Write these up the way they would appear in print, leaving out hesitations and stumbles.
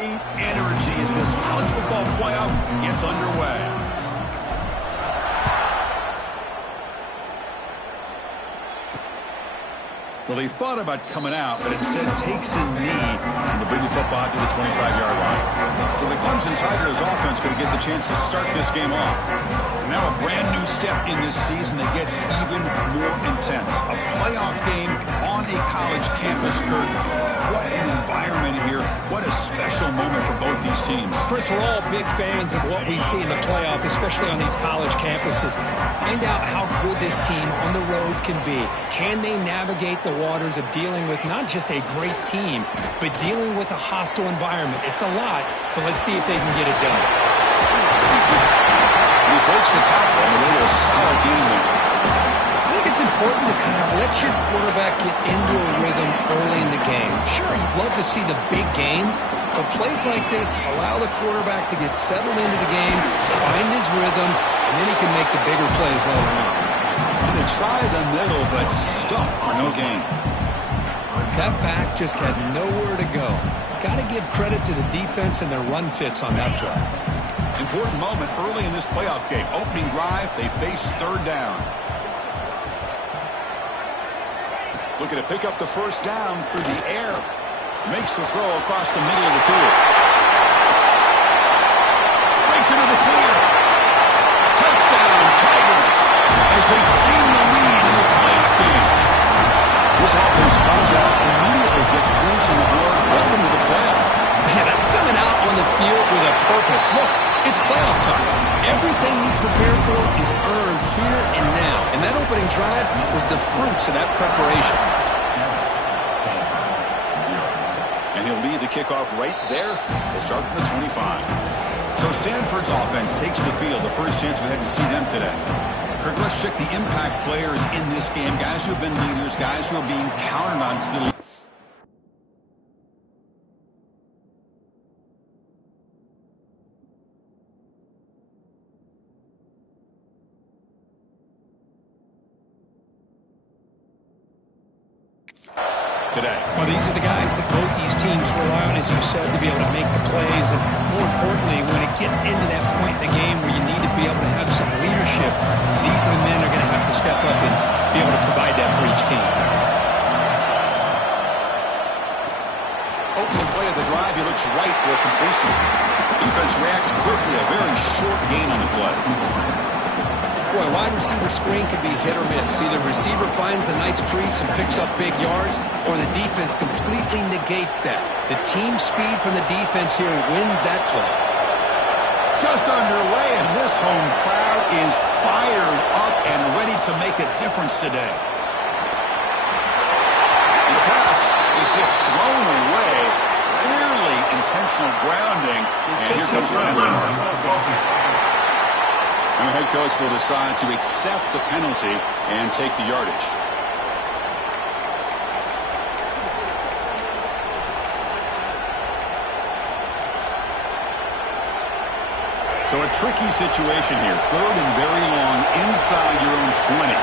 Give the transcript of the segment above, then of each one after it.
Energy as this college football playoff gets underway. Well, he thought about coming out, but instead takes a knee and to bring the football to the 25-yard line. So the Clemson Tigers offense going to get the chance to start this game off. And now a brand new step in this season that gets even more intense. A playoff game on a college campus, Kurt. What an environment here. What a special moment for both these teams. Chris, we're all big fans of what we see in the playoff, especially on these college campuses. Find out how good this team on the road can be. Can they navigate the waters of dealing with not just a great team, but dealing with a hostile environment? It's a lot, but let's see if they can get it done. He breaks the tackle and a little solid game there. I think it's important to kind of let your quarterback get into a rhythm early in the game. Sure, you'd love to see the big gains, but plays like this allow the quarterback to get settled into the game, find his rhythm, and then he can make the bigger plays later on. They try the middle, but stuff for no gain. That back just had nowhere to go. Got to give credit to the defense and their run fits on that play. Important moment early in this playoff game. Opening drive, they face third down. Looking to pick up the first down through the air. Makes the throw across the middle of the field. Breaks into the clear. Touchdown, Tigers, as they claim the lead in this playoff game. This offense comes out and immediately gets points on the board. Welcome to the playoff. Man, that's coming out on the field with a purpose. Look, it's playoff time. Everything you prepare for is earned here and now. And that opening drive was the fruits of that preparation. And he'll lead the kickoff right there. They'll start from the 25. So Stanford's offense takes the field. The first chance we had to see them today. Kirk, let's check the impact players in this game. Guys who have been leaders, guys who are being counted on to today. Well, these are the guys that both these teams rely on, as you said, to be able to make the plays. And more importantly, when it gets into that point in the game where you need to be able to have some leadership, these are the men that are going to have to step up and be able to provide that for each team. Opening play of the drive, he looks right for a completion. Defense reacts quickly, a very short gain on the play. Boy, wide receiver screen can be hit or miss. Either receiver finds a nice crease and picks up big yards, or the defense completely negates that. The team speed from the defense here wins that play. Just underway, and this home crowd is fired up and ready to make a difference today. And the pass is just thrown away. Clearly intentional grounding. And here comes Randall. And the head coach will decide to accept the penalty and take the yardage. So a tricky situation here. Third and very long inside your own 20.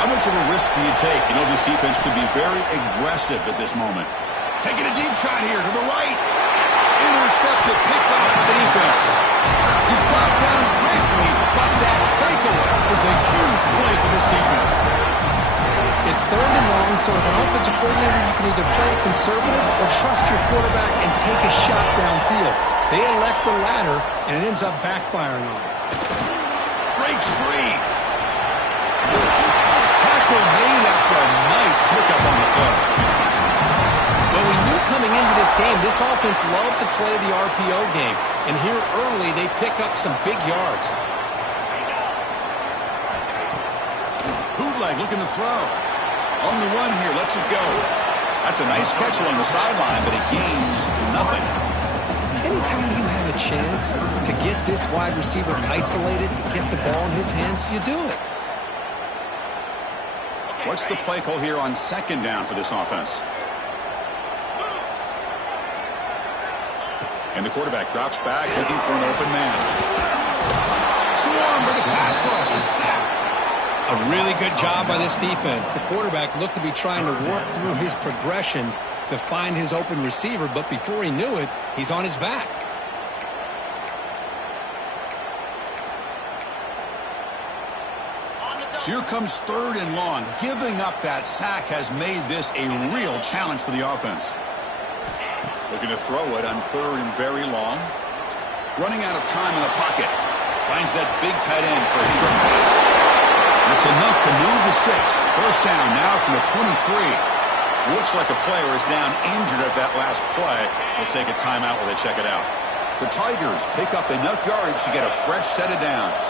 How much of a risk do you take? You know this defense could be very aggressive at this moment. Taking a deep shot here to the right. Intercepted, picked off by the defense. He's brought down quickly, but that takeaway is a huge play for this defense. It's third and long, so as an offensive coordinator, you can either play it conservative or trust your quarterback and take a shot downfield. They elect the latter, and it ends up backfiring on them. Breaks free. Tackle made after a nice pickup on the play. Well, we knew coming into this game, this offense loved to play the RPO game. And here early, they pick up some big yards. Bootleg looking to throw. On the run here, lets it go. That's a nice catch along the sideline, but it gains nothing. Anytime you have a chance to get this wide receiver isolated, to get the ball in his hands, you do it. What's the play call here on second down for this offense? And the quarterback drops back, looking for an open man. Swarmed by the pass rush, a sack. A really good job by this defense. The quarterback looked to be trying to work through his progressions to find his open receiver, but before he knew it, he's on his back. So here comes 3rd and long. Giving up that sack has made this a real challenge for the offense. Looking to throw it on 3rd and very long. Running out of time in the pocket. Finds that big tight end for a short pass. That's enough to move the sticks. First down now from the 23. Looks like a player is down injured at that last play. They'll take a timeout while they check it out. The Tigers pick up enough yardage to get a fresh set of downs.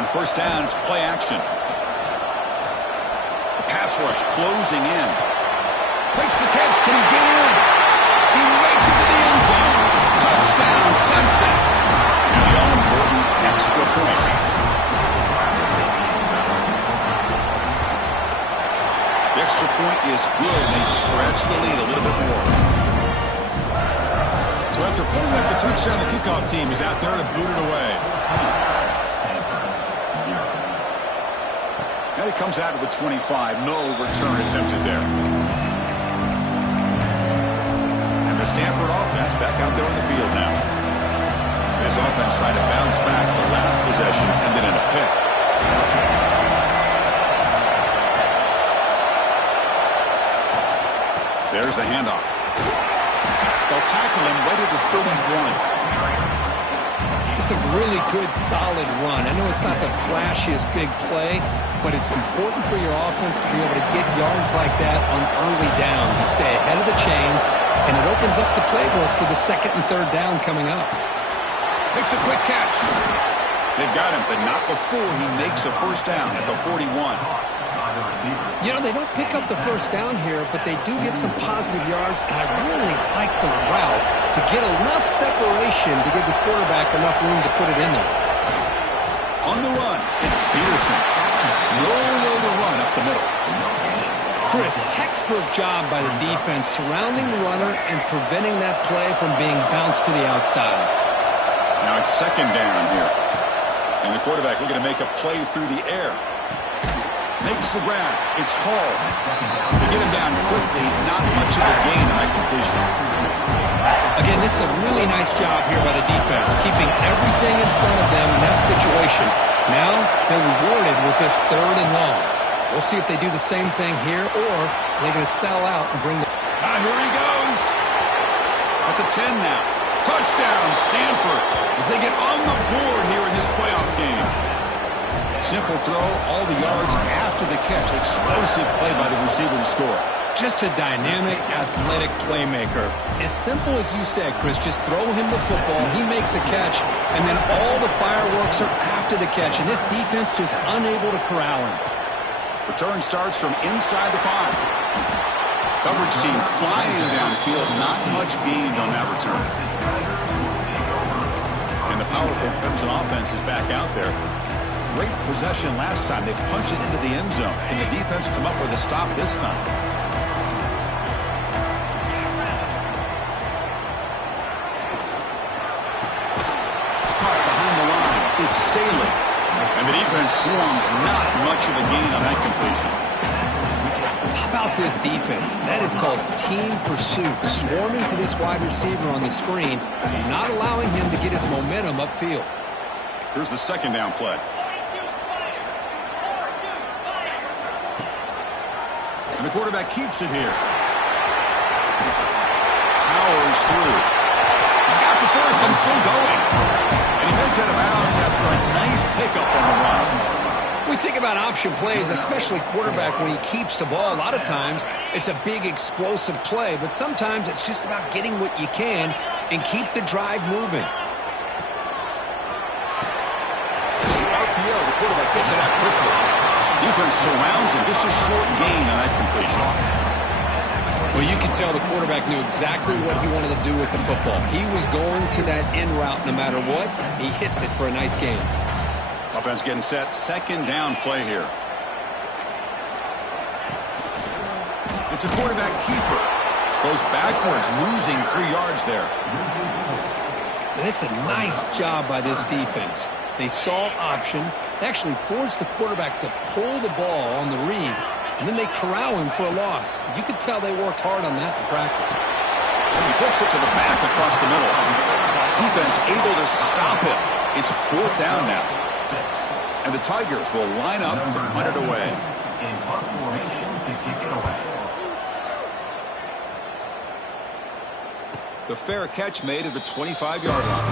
On first down, it's play action. The pass rush closing in. Makes the catch. Can he get in? He makes it to the end zone. Touchdown, Clemson. And the all-important extra point. The extra point is good, and they stretch the lead a little bit more. So after putting up the touchdown, the kickoff team is out there to boot it away. And it comes out of the 25. No return attempted there. And the Stanford offense back out there on the field now. This offense trying to bounce back the last possession and then in a pick. There's the handoff. They'll tackle him right at the 31. It's a really good, solid run. I know it's not the flashiest big play, but it's important for your offense to be able to get yards like that on early downs. You stay ahead of the chains, and it opens up the playbook for the 2nd and 3rd down coming up. Makes a quick catch. They've got him, but not before he makes a first down at the 41. You know, they don't pick up the first down here, but they do get some positive yards, and I really like the route to get enough separation to give the quarterback enough room to put it in there. On the run, it's Peterson. No way to run up the middle. Chris, textbook job by the defense surrounding the runner and preventing that play from being bounced to the outside. Now it's 2nd down here. And the quarterback looking to make a play through the air. Makes the grab. It's Hall. They get him down quickly. Not much of a gain on that completion. Again, this is a really nice job here by the defense, keeping everything in front of them in that situation. Now they're rewarded with this 3rd and long. We'll see if they do the same thing here, or they're going to sell out and bring the... Here he goes. At the 10 now. Touchdown, Stanford, as they get on the board here in this playoff game. Simple throw, all the yards after the catch. Explosive play by the receiver to score. Just a dynamic, athletic playmaker. As simple as you said, Chris, just throw him the football, he makes a catch, and then all the fireworks are after the catch, and this defense just unable to corral him. Return starts from inside the 5. Coverage team flying downfield, not much gained on that return. And the powerful Clemson offense is back out there. Great possession last time. They punched it into the end zone. Can the defense come up with a stop this time? Caught behind the line. It's Staley. And the defense swarms. Not much of a gain on that completion. How about this defense? That is called team pursuit. Swarming to this wide receiver on the screen, not allowing him to get his momentum upfield. Here's the 2nd down play. And the quarterback keeps it here. Powers through. He's got the first and still going. And he heads out of bounds after a nice pickup on the run. We think about option plays, especially quarterback, when he keeps the ball. A lot of times, it's a big explosive play, but sometimes it's just about getting what you can and keep the drive moving. There's the RPO. The quarterback gets it out quickly. Defense surrounds him. Just a short gain on that completion. Well, you can tell the quarterback knew exactly what he wanted to do with the football. He was going to that in route no matter what. He hits it for a nice gain. Offense getting set. 2nd down play here. It's a quarterback keeper. Goes backwards, losing 3 yards there. And it's a nice job by this defense. They saw option. They actually forced the quarterback to pull the ball on the read, and then they corral him for a loss. You could tell they worked hard on that in practice. He flips it to the back across the middle. Defense able to stop it. It's 4th down now. And the Tigers will line up to punt it away. In punt formation to kick it away. The fair catch made at the 25-yard line.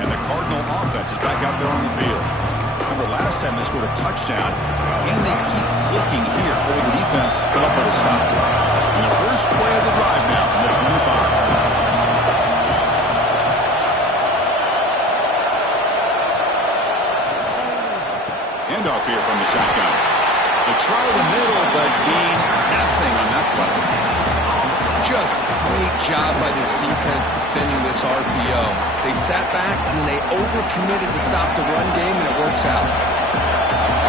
And the Cardinal offense is back out there on the field. Remember, last time they scored a touchdown. Can they keep clicking here, or will the defense come up with a stop? And the first play of the drive now from the 25. Handoff here from the shotgun. They try the middle, but gain nothing on that play. Just great job by this defense defending this RPO. They sat back, and then they overcommitted to stop the run game, and it works out.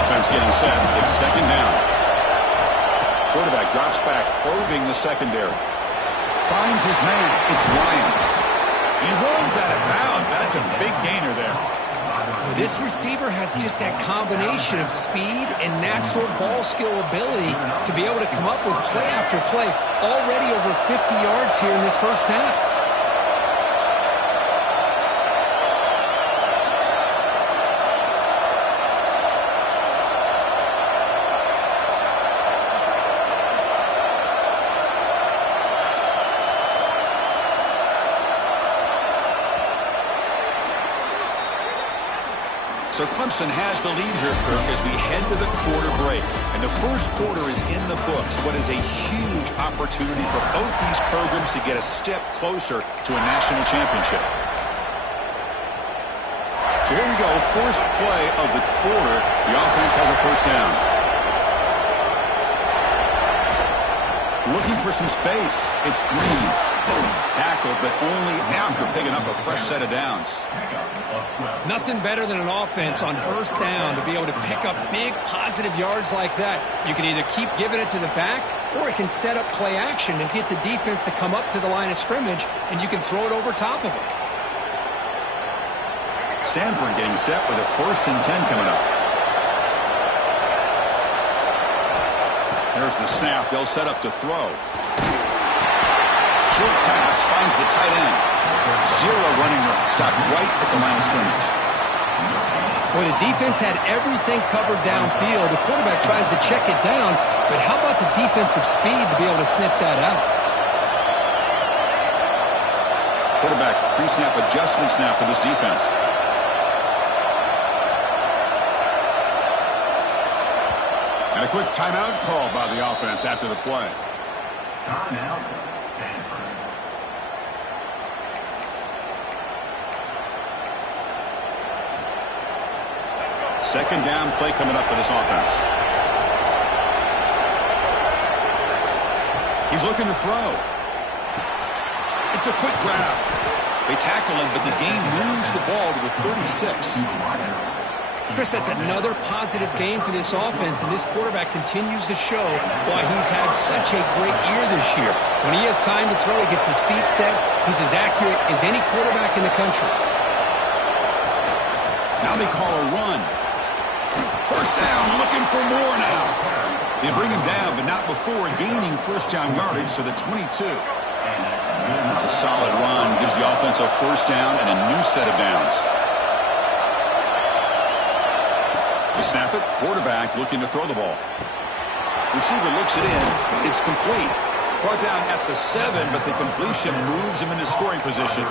Offense getting set. It's 2nd down. Quarterback drops back, probing the secondary. Finds his man. It's Lyons. He runs out of bounds. That's a big gainer there. This receiver has just that combination of speed and natural ball skill ability to be able to come up with play after play. Already over 50 yards here in this first half. So Clemson has the lead here, Kirk, as we head to the quarter break. And the first quarter is in the books. What is a huge opportunity for both these programs to get a step closer to a national championship. So here we go. First play of the quarter. The offense has a first down. Looking for some space. It's Green. Tackled, but only after picking up a fresh set of downs. Nothing better than an offense on first down to be able to pick up big positive yards like that. You can either keep giving it to the back, or it can set up play action and get the defense to come up to the line of scrimmage, and you can throw it over top of them. Stanford getting set with a 1st and 10 coming up. There's the snap. They'll set up to throw. Short pass finds the tight end. Zero running room. Stopped right at the line of scrimmage. Well, the defense had everything covered downfield. The quarterback tries to check it down, but how about the defensive speed to be able to sniff that out? Quarterback pre-snap adjustments now for this defense. And a quick timeout call by the offense after the play. Timeout, Stanford. Second down play coming up for this offense. He's looking to throw. It's a quick grab. They tackle him, but the gain moves the ball to the 36. Chris, that's another positive game for this offense, and this quarterback continues to show why he's had such a great year this year. When he has time to throw, he gets his feet set. He's as accurate as any quarterback in the country. Now they call a run. First down, looking for more now. They bring him down, but not before gaining first down yardage to the 22. It's a solid run. Gives the offense a first down and a new set of downs. To snap it, quarterback looking to throw the ball. Receiver looks it in. It's complete. Brought down at the 7, but the completion moves him into scoring position.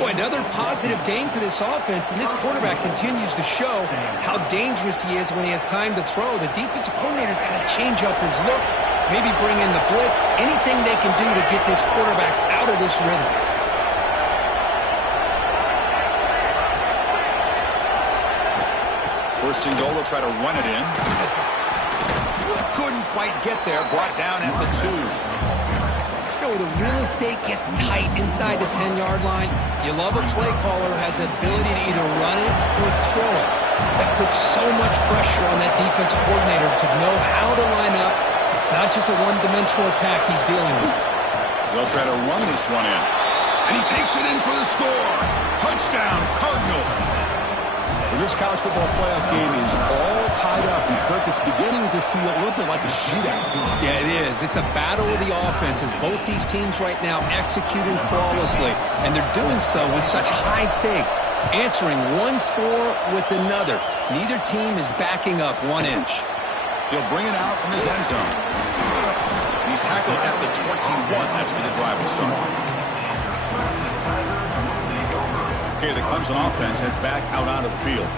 Boy, another positive game for this offense, and this quarterback continues to show how dangerous he is when he has time to throw. The defensive coordinator's got to change up his looks, maybe bring in the blitz, anything they can do to get this quarterback out of this rhythm. First and goal, they'll try to run it in. Couldn't quite get there, brought down at the 2. The real estate gets tight inside the 10-yard line. You love a play caller who has the ability to either run it or throw it. That puts so much pressure on that defensive coordinator to know how to line up. It's not just a one-dimensional attack he's dealing with. They'll try to run this one in. And he takes it in for the score. Touchdown, Cardinals. Well, this college football playoff game is all tied up, and Kirk, it's beginning to feel a little bit like a shootout. Yeah, it is. It's a battle of the offenses. Both these teams right now executing flawlessly, and they're doing so with such high stakes, answering one score with another. Neither team is backing up 1 inch. He'll bring it out from his end zone. He's tackled at the 21. That's where the drive will start. Okay, the Clemson offense heads back out onto the field.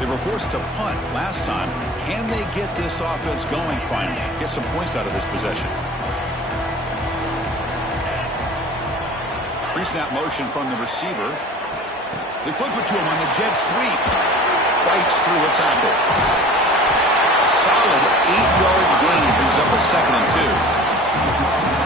They were forced to punt last time. Can they get this offense going finally? Get some points out of this possession. Pre-snap motion from the receiver. They flip it to him on the jet sweep. Fights through a tackle. A solid 8-yard gain brings up a 2nd and 2.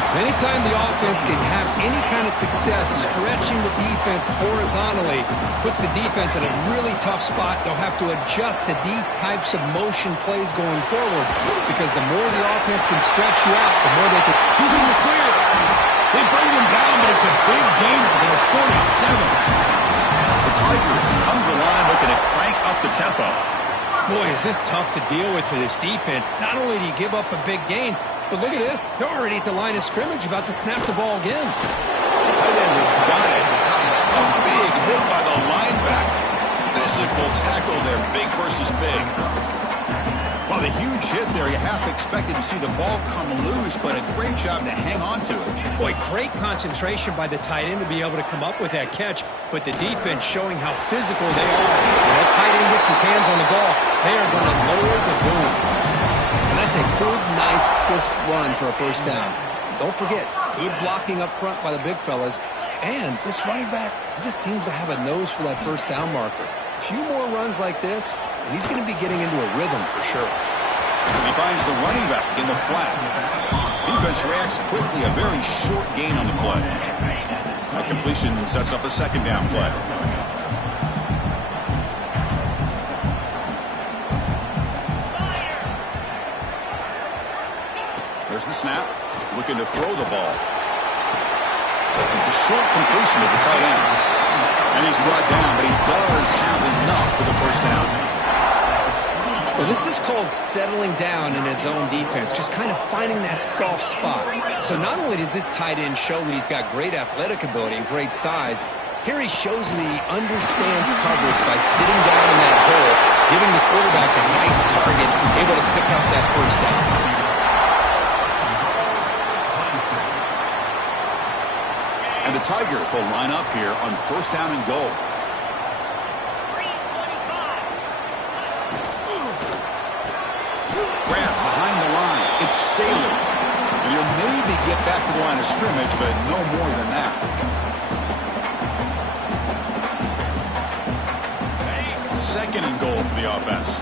Anytime the offense can have any kind of success stretching the defense horizontally, puts the defense in a really tough spot. They'll have to adjust to these types of motion plays going forward, because the more the offense can stretch you out, the more they can... Who's in the clear? They bring him down, but it's a big gain for their 47. The Tigers come to the line looking to crank up the tempo. Boy, is this tough to deal with for this defense. Not only do you give up a big gain, but look at this. They're already at the line of scrimmage, about to snap the ball again. The tight end has got it. A big hit by the linebacker. Physical tackle there, big versus big. Well, the huge hit there, you half expected to see the ball come loose, but a great job to hang on to it. Boy, great concentration by the tight end to be able to come up with that catch, but the defense showing how physical they are. When that tight end gets his hands on the ball, they are going to lower the boom. And that's a good, nice, crisp run for a first down. Don't forget, good blocking up front by the big fellas. And this running back, he just seems to have a nose for that first down marker. A few more runs like this, and he's going to be getting into a rhythm for sure. He finds the running back in the flat. Defense reacts quickly, a very short gain on the play. That completion sets up a 2nd down play. There's the snap, looking to throw the ball. A short completion to the tight end. And he's brought down, but he does have enough for the first down. Well, this is called settling down in his own defense, just kind of finding that soft spot. So not only does this tight end show that he's got great athletic ability and great size, here he shows that he understands coverage by sitting down in that hole, giving the quarterback a nice target, able to pick up that first down. And the Tigers will line up here on 1st down and goal. Grab behind the line. It's Staley. And he'll maybe get back to the line of scrimmage, but no more than that. Second and goal for the offense.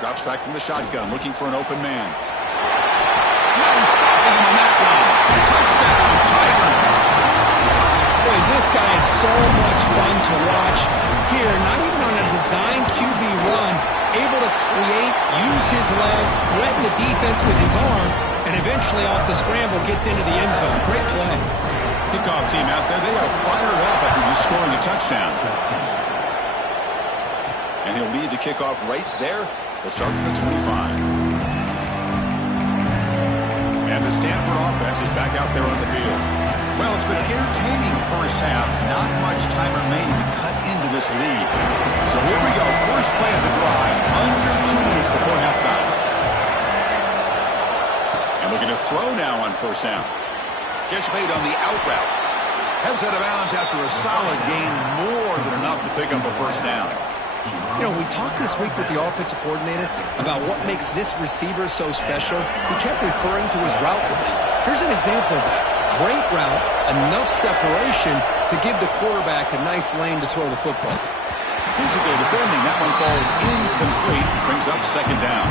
Drops back from the shotgun, looking for an open man. Now he's stopping him on that one. Touchdown, Tigers! Boy, this guy is so much fun to watch. Here, not even on a design QB run, able to create, use his legs, threaten the defense with his arm, and eventually off the scramble gets into the end zone. Great play. Kickoff team out there, they are fired up after just scoring a touchdown. And he'll lead the kickoff right there. They'll start with the 25. And the Stanford offense is back out there on the field. Well, it's been an entertaining first half. Not much time remaining to cut into this lead. So here we go. First play of the drive. Under 2 minutes before halftime. And looking to throw now on 1st down. Catch made on the out route. Heads out of bounds after a solid gain. More than enough to pick up a 1st down. You know, we talked this week with the offensive coordinator about what makes this receiver so special. He kept referring to his route running. Here's an example of that. Great route, enough separation to give the quarterback a nice lane to throw the football. Physical defending. That one falls incomplete. Brings up 2nd down.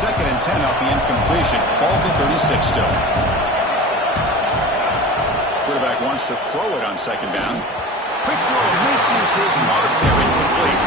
2nd and 10 off the incompletion. Ball to 36 still. Quarterback wants wants to throw it on second down. Quick throw misses his mark there, incomplete.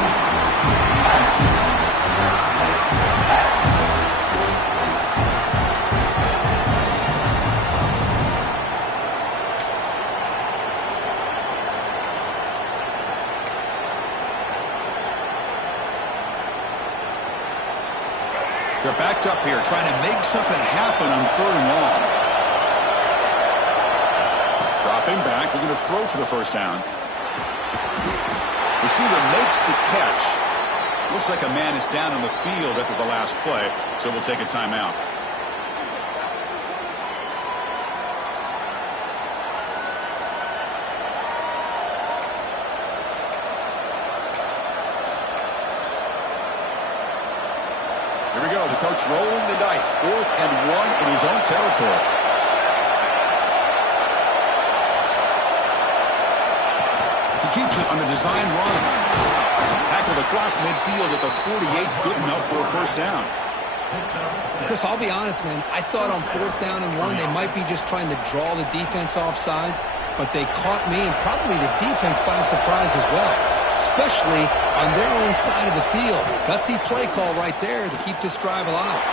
They're backed up here, trying to make something happen on 3rd and long. Dropping back, they're going to throw for the first down. Receiver makes the catch. Looks like a man is down on the field after the last play, so we'll take a timeout. Here we go. The coach rolling the dice. 4th and 1 in his own territory. He keeps it on the design run. Tackled across midfield at the 48. Good enough for a first down. Chris, I'll be honest, man. I thought on 4th down and 1, they might be just trying to draw the defense off sides, but they caught me and probably the defense by surprise as well, especially on their own side of the field. Gutsy play call right there to keep this drive alive.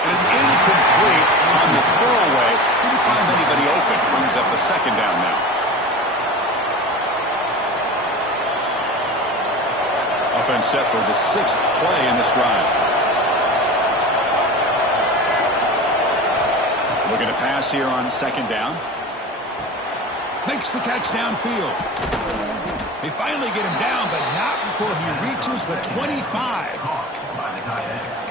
And it's incomplete on the throwaway. Didn't find anybody open. Brings up the second down now. Offense set for the 6th play in this drive. Looking to pass here on second down. Makes the catch downfield. They finally get him down, but not before he reaches the 25.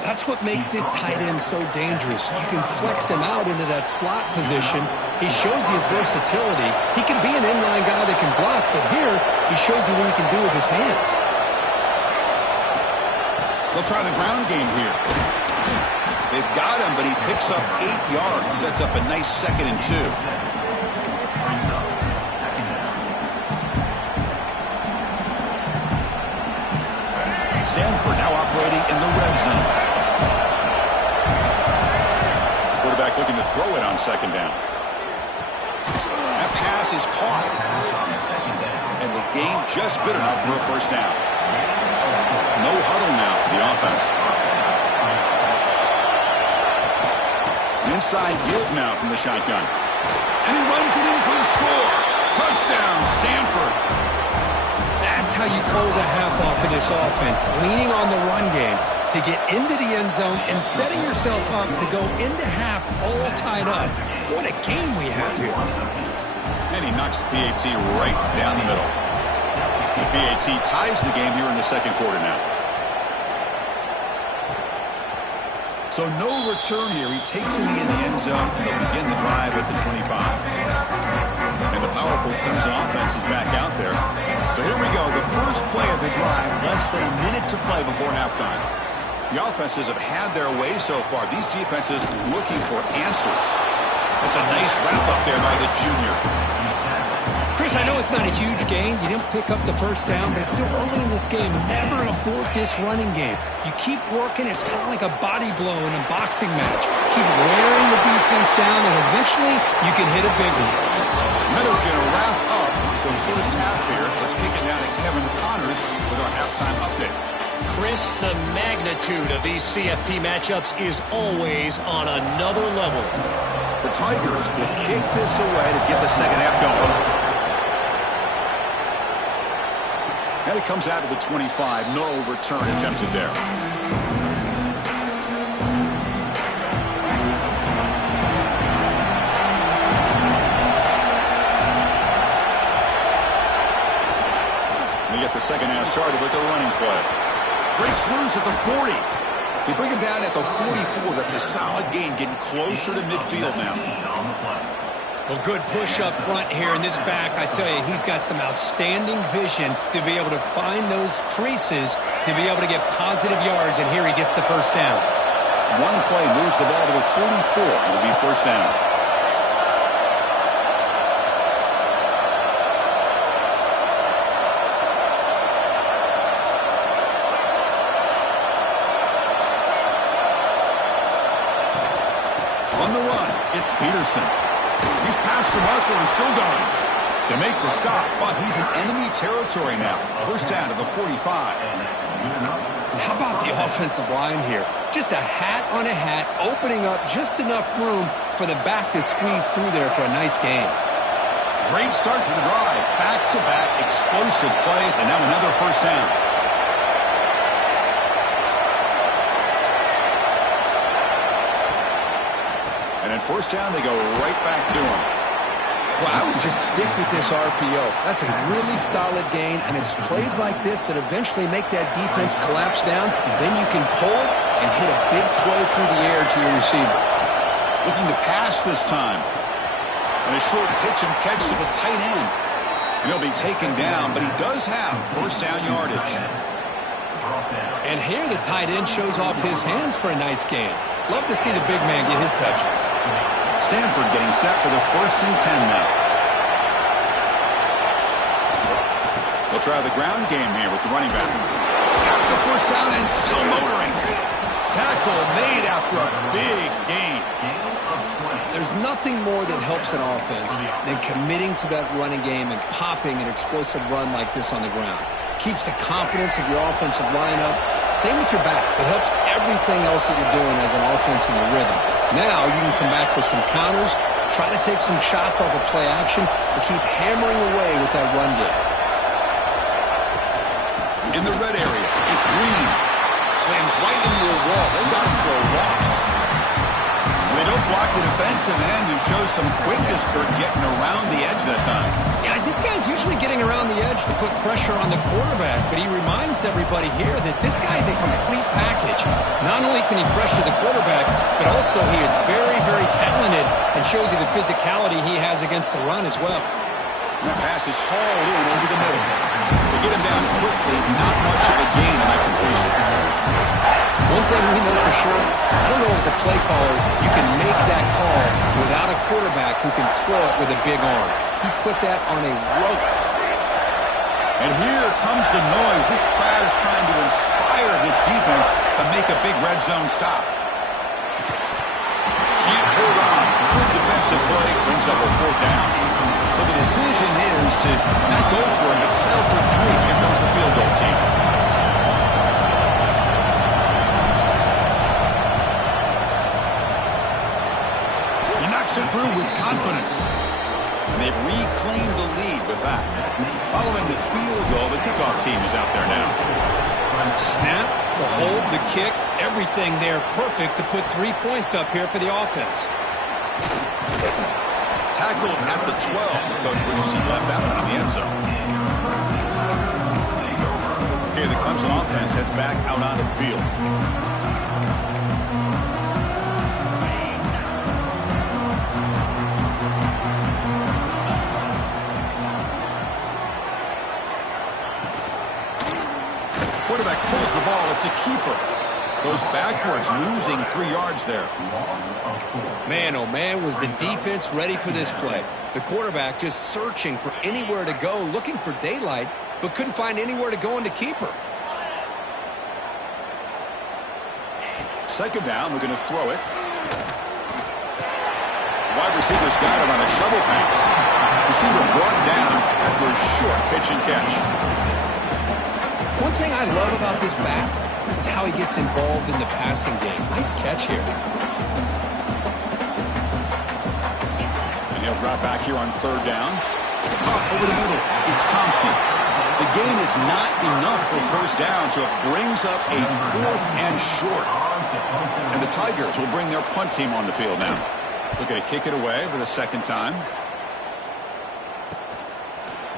That's what makes this tight end so dangerous. You can flex him out into that slot position. He shows you his versatility. He can be an inline guy that can block, but here he shows you what he can do with his hands. They'll try the ground game here. They've got him, but he picks up 8 yards. Sets up a nice 2nd and 2. Stanford now operating in the red zone. Quarterback looking to throw it on second down. That pass is caught. And the game just good enough for a first down. No huddle now for the offense. Inside give now from the shotgun. And he runs it in for the score. Touchdown, Stanford. That's how you close a half off of this offense, leaning on the run game to get into the end zone and setting yourself up to go into half all tied up. What a game we have here. And he knocks the PAT right down the middle. The PAT ties the game here in the second quarter now. So no return here. He takes it in the end zone, and they'll begin the drive at the 25. And the powerful Clemson offense is back out there. So here we go. The first play of the drive, less than a minute to play before halftime. The offenses have had their way so far. These defenses looking for answers. That's a nice wrap-up there by the junior. Chris, I know it's not a huge gain. You didn't pick up the first down, but it's still early in this game. Never abort this running game. You keep working. It's kind of like a body blow in a boxing match. Keep wearing the defense down, and eventually you can hit a big one. Meadows going to wrap up the first half here. Let's kick it down to Kevin Connors with our halftime update. Chris, the magnitude of these CFP matchups is always on another level. The Tigers will kick this away to get the second half going. And it comes out to the 25. No return attempted there. They get the second half started with the running play. Breaks loose at the 40. They bring him down at the 44. That's a solid gain, getting closer to midfield now. Well, good push up front here in this back. I tell you, he's got some outstanding vision to be able to find those creases, to be able to get positive yards, and here he gets the first down. One play moves the ball to the 44. It'll be first down. On the run, it's Peterson. He's past the marker and still going. They make the stop, but he's in enemy territory now. First down to the 45. How about the offensive line here? Just a hat on a hat, opening up just enough room for the back to squeeze through there for a nice gain. Great start to the drive. Back-to-back explosive plays, and now another first down. And at first down, they go right back to him. Well, I would just stick with this RPO. That's a really solid gain, and it's plays like this that eventually make that defense collapse down. Then you can pull it and hit a big play through the air to your receiver. Looking to pass this time. And a short pitch and catch to the tight end. And he'll be taken down, but he does have first down yardage. And here the tight end shows off his hands for a nice gain. Love to see the big man get his touches. Stanford getting set for the 1st and 10 now. They'll try the ground game here with the running back. Got the first down and still motoring. Tackle made after a big gain. There's nothing more that helps an offense than committing to that running game and popping an explosive run like this on the ground. Keeps the confidence of your offensive lineup. Same with your back. It helps everything else that you're doing as an offense in your rhythm. Now you can come back with some counters, try to take some shots off of play action, and keep hammering away with that run game. In the red area, it's Green. Slams right into a wall. They got him for a loss. They don't block the defensive end, who shows some quickness, Kurt, getting around the edge that time. Yeah, this guy's usually getting around the edge to put pressure on the quarterback, but he reminds everybody here that this guy's a complete package. Not only can he pressure the quarterback, but also he is very, very talented and shows you the physicality he has against the run as well. And that pass is hauled in over the middle. They get him down quickly, not much of a gain on that completion. One thing we know for sure, I don't know as a play caller, you can make that call without a quarterback who can throw it with a big arm. He put that on a rope. And here comes the noise. This crowd is trying to inspire this defense to make a big red zone stop. Can't hold on. Good defensive play brings up a 4th down. So the decision is to not go for it, but settle for 3. Here comes the field goal team. He knocks it through with confidence. And they've reclaimed the lead with that. Following the field goal, the kickoff team is out there now. Snap, the hold, the kick, everything there perfect to put 3 points up here for the offense. Tackled at the 12. The coach wishes he left that one in the end zone. Okay, the Clemson offense heads back out onto the field. Quarterback pulls the ball. It's a keeper. Goes backwards, losing 3 yards there. Man, oh man, was the defense ready for this play. The quarterback just searching for anywhere to go, looking for daylight, but couldn't find anywhere to go into keeper. Second down, we're going to throw it. Wide receiver's got it on a shovel pass. Receiver brought down after a short pitch and catch. One thing I love about this back is how he gets involved in the passing game. Nice catch here. And he'll drop back here on 3rd down. Up over the middle. It's Thompson. The gain is not enough for first down, so it brings up a 4th and short. And the Tigers will bring their punt team on the field now. Looking to kick it away for the 2nd time.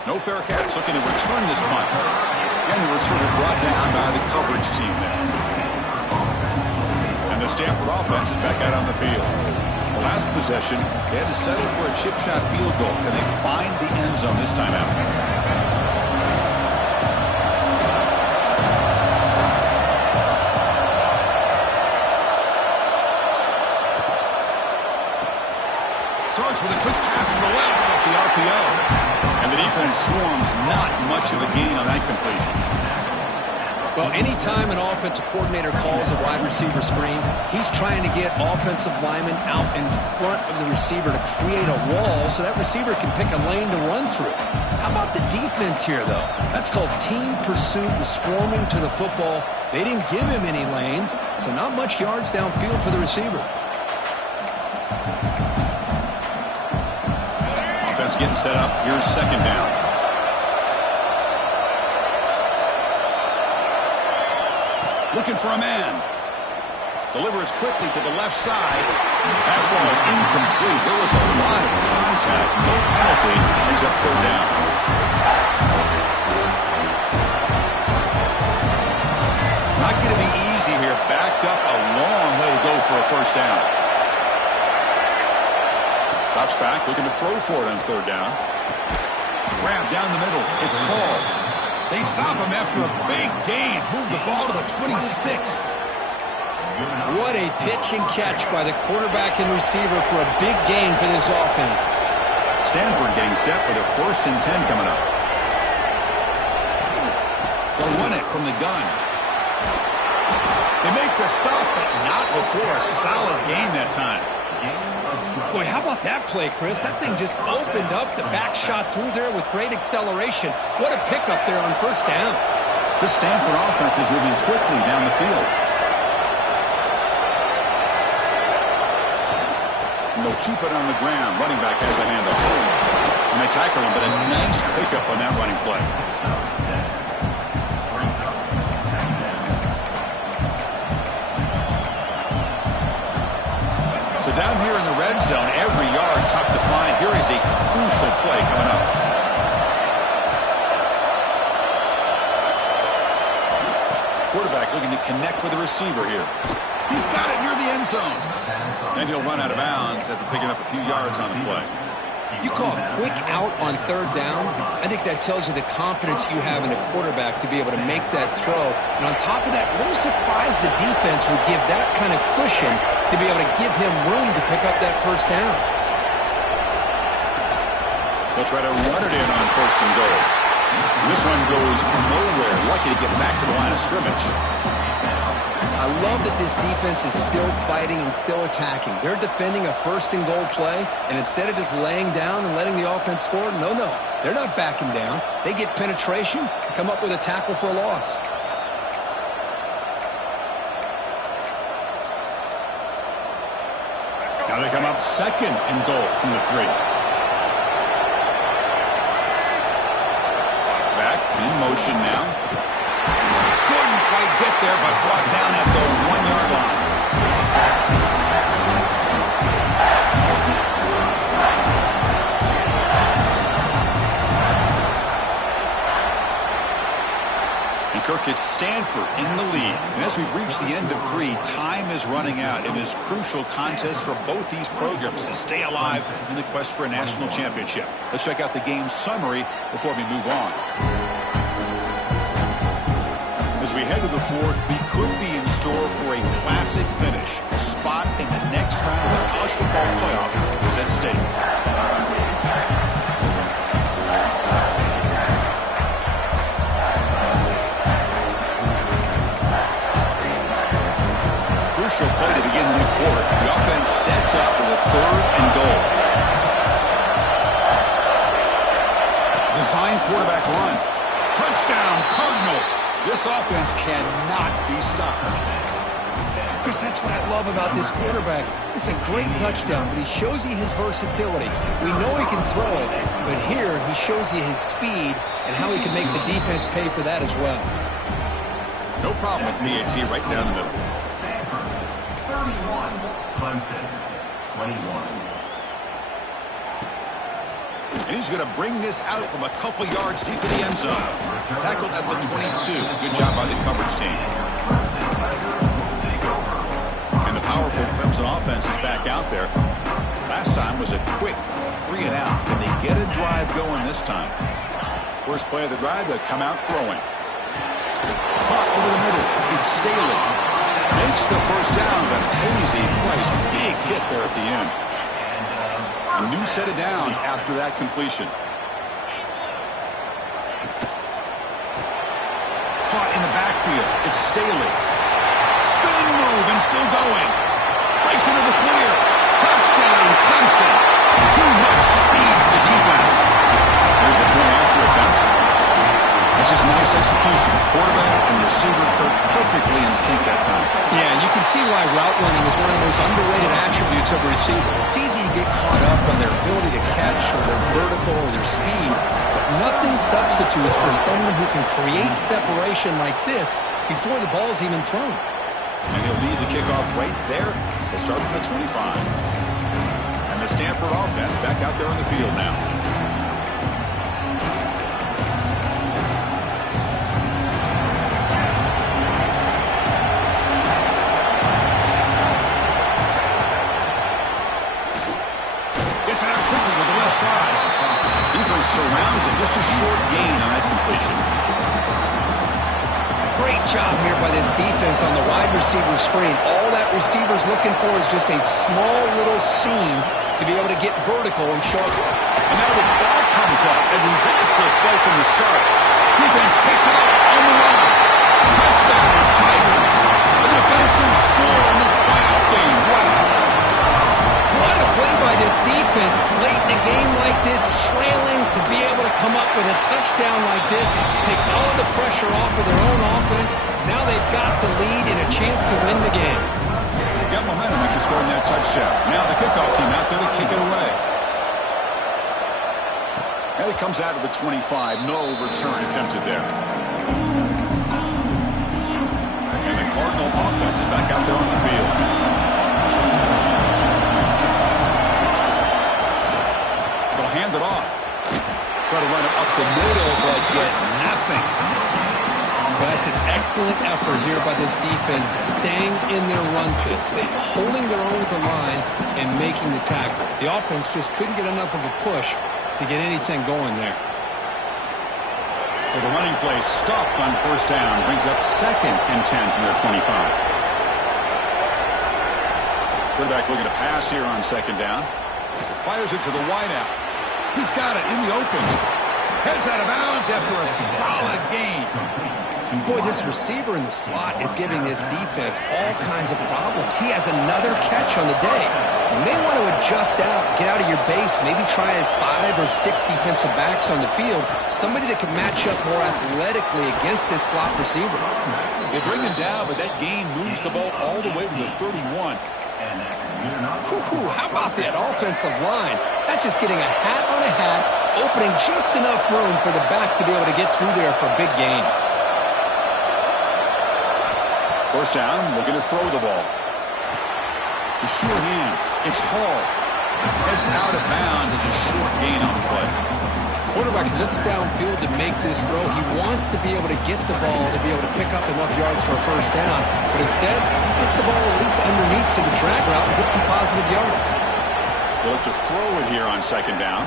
No fair catch. Looking to return this punt. And the returner brought down by the coverage team there. And the Stanford offense is back out on the field. The last possession, they had to settle for a chip shot field goal. Can they find the end zone this time out? Starts with a quick pass to the left off the RPO. And the defense swarms, not much of a gain on that completion. Well, anytime an offensive coordinator calls a wide receiver screen, he's trying to get offensive linemen out in front of the receiver to create a wall so that receiver can pick a lane to run through. How about the defense here, though? That's called team pursuit and swarming to the football. They didn't give him any lanes, so not much yards downfield for the receiver. Offense getting set up. Here's second down. Looking for a man. Delivers quickly to the left side. Pass ball is incomplete. There was a lot of contact. No penalty. Brings up third down. Not going to be easy here. Backed up a long way to go for a first down. Drops back, looking to throw for it on third down. Grab down the middle. It's Hall. They stop him after a big gain. Move the ball to the 26. What a pitch and catch by the quarterback and receiver for a big gain for this offense. Stanford getting set with a 1st and 10 coming up. They'll run it from the gun. They make the stop, but not before a solid gain that time. Boy, how about that play, Chris? That thing just opened up. The back shot through there with great acceleration. What a pickup there on first down. The Stanford offense is moving quickly down the field. And they'll keep it on the ground. Running back has a handoff. And they tackle him, but a nice pickup on that running play. So down here in the red zone, every yard tough to find. Here is a crucial play coming up. Quarterback looking to connect with the receiver here. He's got it near the end zone. And he'll run out of bounds after picking up a few yards on the play. You call a quick out on third down. I think that tells you the confidence you have in a quarterback to be able to make that throw. And on top of that, a little surprised the defense would give that kind of cushion to be able to give him room to pick up that first down. They'll try to run it in on 1st and goal. This one goes nowhere. Lucky to get back to the line of scrimmage. I love that this defense is still fighting and still attacking. They're defending a 1st and goal play, and instead of just laying down and letting the offense score, no, they're not backing down. They get penetration, come up with a tackle for a loss. Now they come up 2nd and goal from the 3. Back in motion now. Couldn't quite get there, but brought down at the 1-yard line. And Kirk, it's Stanford in the lead. And as we reach the end of 3, time is running out in this crucial contest for both these programs to stay alive in the quest for a national championship. Let's check out the game summary before we move on. As we head to the 4th, we could be in store for a classic finish. A spot in the next round of the college football playoff is at stake. Crucial play to begin the new quarter. The offense sets up with a 3rd and goal. Design quarterback run. Touchdown, Cardinal. This offense cannot be stopped. Chris, that's what I love about this quarterback. It's a great touchdown, but he shows you his versatility. We know he can throw it, but here he shows you his speed and how he can make the defense pay for that as well. No problem with MAT right down the middle. 31, Clemson, 21. And he's going to bring this out from a couple yards deep in the end zone. Tackled at the 22. Good job by the coverage team. And the powerful Clemson offense is back out there. Last time was a quick 3 and out. Can they get a drive going this time? First play of the drive, they'll come out throwing. Caught over the middle. It's Staley. Makes the first down, but Hazy, nice big hit there at the end. A new set of downs after that completion. Caught in the backfield. backfield. It's Staley. Spin move and still going. Breaks into the clear. Touchdown, Clemson. Too much speed for the defense. There's the point after attempt. That's just nice execution. Quarterback and receiver perfectly in sync that time. Yeah, you can see why route running is one of the most underrated attributes of a receiver. It's easy to get caught up on their ability to catch or their vertical or their speed, but nothing substitutes for someone who can create separation like this before the ball's even thrown. And he'll lead the kickoff right there. He'll start from the 25. And the Stanford offense back out there on the field now. Gets it out quickly to the left side. Defense surrounds him. Just a short gain on that completion. Great job here by this defense on the wide receiver screen. All that receiver's looking for is just a small little seam to be able to get vertical and short. And now the ball comes up. A disastrous play from the start. Defense picks it up on the run. Touchdown, Tigers. A defensive score in this playoff game. Wow. What a play by this defense. Late in a game like this, trailing to be able to come up with a touchdown like this. Takes all of the pressure off of their own offense. Now they've got the lead and a chance to win the game. Got momentum after scoring that touchdown. Now the kickoff team out there to kick it away. And it comes out of the 25. No return attempted there. And the Cardinal offense is back out there on the field. They'll hand it off. Try to run it up the middle, but get nothing. That's an excellent effort here by this defense, staying in their run fit, holding their own with the line and making the tackle. The offense just couldn't get enough of a push to get anything going there. So the running play stopped on first down, brings up 2nd and 10 from their 25. Quarterback looking to pass here on 2nd down. Fires it to the wideout. He's got it in the open. Heads out of bounds after a solid gain. Boy, this receiver in the slot is giving this defense all kinds of problems. He has another catch on the day. You may want to adjust out, get out of your base, maybe try 5 or 6 defensive backs on the field, somebody that can match up more athletically against this slot receiver. They bring him down, but that gain moves the ball all the way to the 31. How about that offensive line? That's just getting a hat on a hat, opening just enough room for the back to be able to get through there for a big gain. First down, looking to throw the ball. The sure hands. It's Hall. Heads out of bounds as a short gain on the play. Quarterback looks downfield to make this throw. He wants to be able to get the ball to be able to pick up enough yards for a first down. But instead, gets the ball at least underneath to the drag route and gets some positive yards. They'll look to throw it here on 2nd down.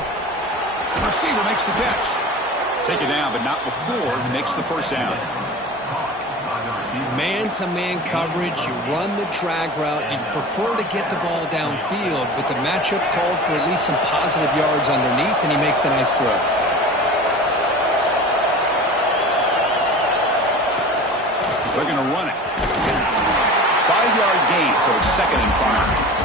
The receiver makes the catch. Take it down, but not before he makes the first down. Man-to-man coverage, you run the drag route, you prefer to get the ball downfield, but the matchup called for at least some positive yards underneath, and he makes a nice throw. They're going to run it. 5-yard gain, so it's 2nd and 5.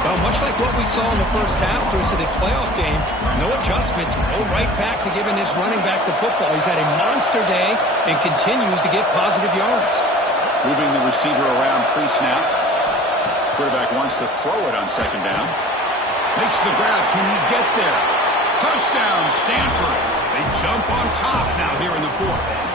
Well, much like what we saw in the first half to this playoff game, no adjustments, go right back to giving this running back to football. He's had a monster day and continues to get positive yards. Moving the receiver around pre-snap. Quarterback wants to throw it on 2nd down. Makes the grab. Can he get there? Touchdown, Stanford. They jump on top now here in the 4th.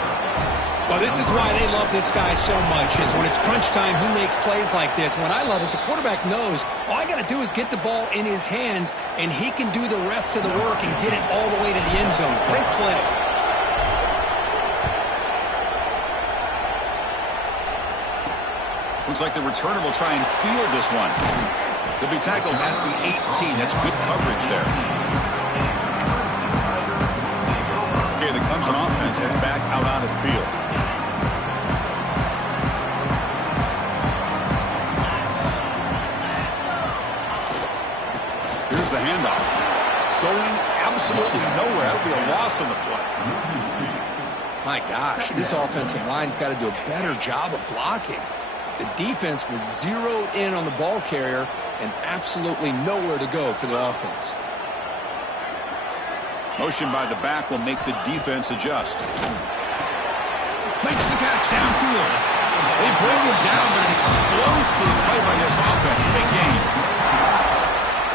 Well, this is why they love this guy so much, is when it's crunch time, he makes plays like this. What I love is the quarterback knows all I got to do is get the ball in his hands, and he can do the rest of the work and get it all the way to the end zone. Great play. Looks like the returner will try and field this one. He'll be tackled at the 18. That's good coverage there. Okay, the Clemson offense heads back out onto the field. Here's the handoff. Going absolutely nowhere. That'll be a loss on the play. My gosh, this offensive line's got to do a better job of blocking. The defense was zeroed in on the ball carrier and absolutely nowhere to go for the offense. Motion by the back will make the defense adjust. Makes the catch downfield. They bring him down, but an explosive play by this offense. Big game.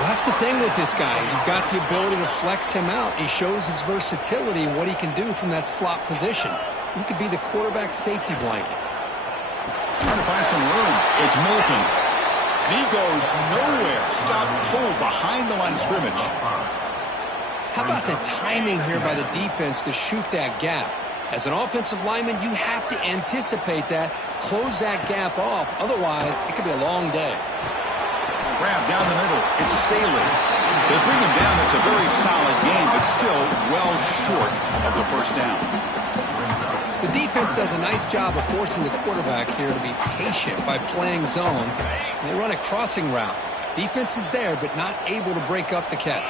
Well, that's the thing with this guy. You've got the ability to flex him out. He shows his versatility and what he can do from that slot position. He could be the quarterback safety blanket. Trying to find some room. It's Moulton. And he goes nowhere. Stop cold behind the line of scrimmage. How about the timing here by the defense to shoot that gap? As an offensive lineman, you have to anticipate that, close that gap off. Otherwise, it could be a long day. Grab down the middle. It's Staley. They bring him down. It's a very solid game, but still well short of the first down. The defense does a nice job of forcing the quarterback here to be patient by playing zone. They run a crossing route. Defense is there, but not able to break up the catch.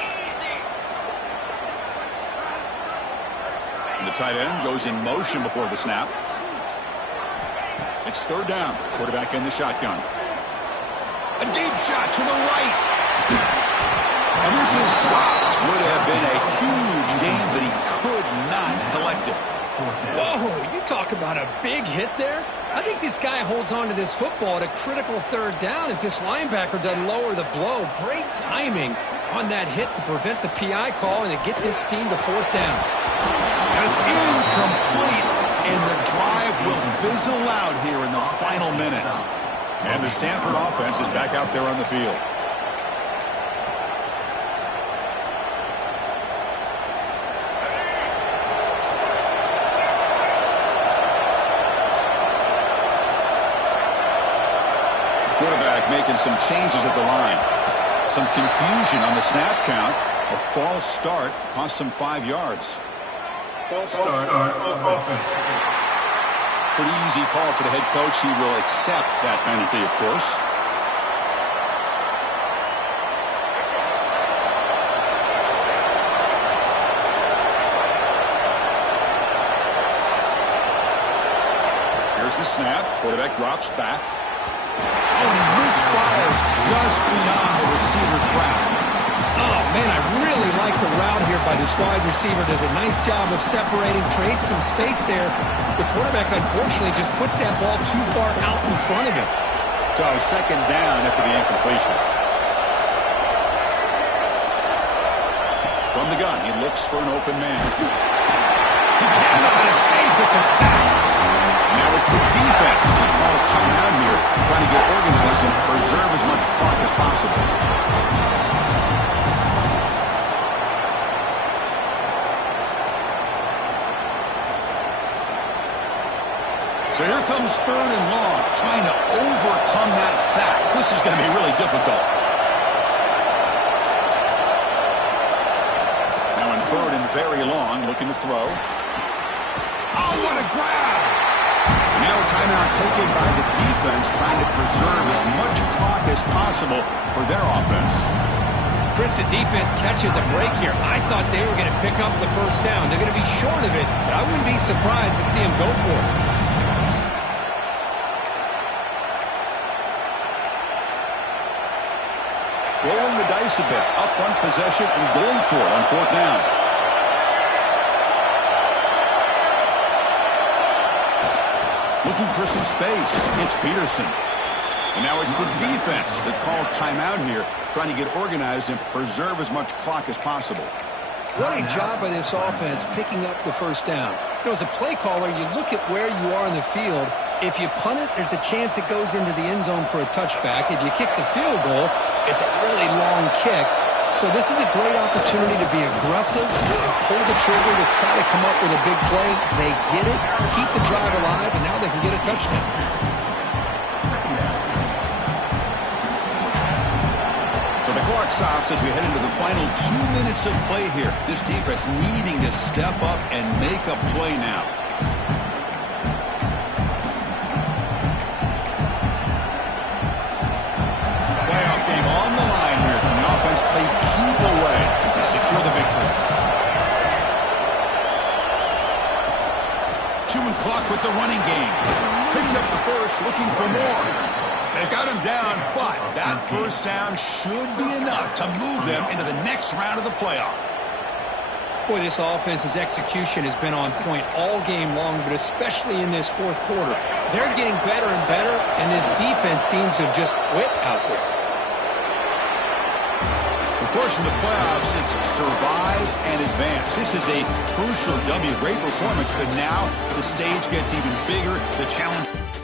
The tight end goes in motion before the snap. It's third down. Quarterback in the shotgun. A deep shot to the right. And this is dropped. Would have been a huge gain, but he could not collect it. Whoa, you talk about a big hit there. I think this guy holds on to this football at a critical third down if this linebacker doesn't lower the blow. Great timing on that hit to prevent the PI call and to get this team to fourth down. And it's incomplete, and the drive will fizzle out here in the final minutes. And the Stanford offense is back out there on the field. Quarterback making some changes at the line. Some confusion on the snap count. A false start cost them 5 yards. False start offense. Pretty easy call for the head coach. He will accept that penalty, of course. Here's the snap. Quarterback drops back. Oh, and he misfires just beyond the receiver's grasp. Oh, man, I really like the route here by this wide receiver. Does a nice job of separating, creates some space there. The quarterback, unfortunately, just puts that ball too far out in front of him. So, second down after the incompletion. From the gun, he looks for an open man. He cannot escape. It's a sack. Now it's the defense that calls timeout here, trying to get organized and preserve as much clock as possible. So here comes third and long, trying to overcome that sack. This is going to be really difficult. Now in third and very long, looking to throw. Oh, what a grab! Now a timeout taken by the defense, trying to preserve as much clock as possible for their offense. Chris, the defense catches a break here. I thought they were going to pick up the first down. They're going to be short of it, but I wouldn't be surprised to see them go for it. Rolling the dice a bit, up one possession and going for it on fourth down. Looking for some space. It's Peterson. And now it's the defense that calls timeout here, trying to get organized and preserve as much clock as possible. What a job by this offense picking up the first down. You know, as a play caller, you look at where you are in the field. If you punt it, there's a chance it goes into the end zone for a touchback. If you kick the field goal, it's a really long kick. So this is a great opportunity to be aggressive and pull the trigger to try to come up with a big play. They get it, keep the drive alive, and now they can get a touchdown. So the clock stops as we head into the final 2 minutes of play here. This defense needing to step up and make a play now. Playoff game on the line here. Can the offense play keep away and secure the victory? chewing clock with the running game. Picks up the first, looking for more. They've got him down, but that first down should be enough to move them into the next round of the playoff. Boy, this offense's execution has been on point all game long, but especially in this fourth quarter. They're getting better and better, and this defense seems to have just quit out there. Of course, in the playoffs, it's survive and advance. This is a crucial W. Great performance, but now the stage gets even bigger. The challenge...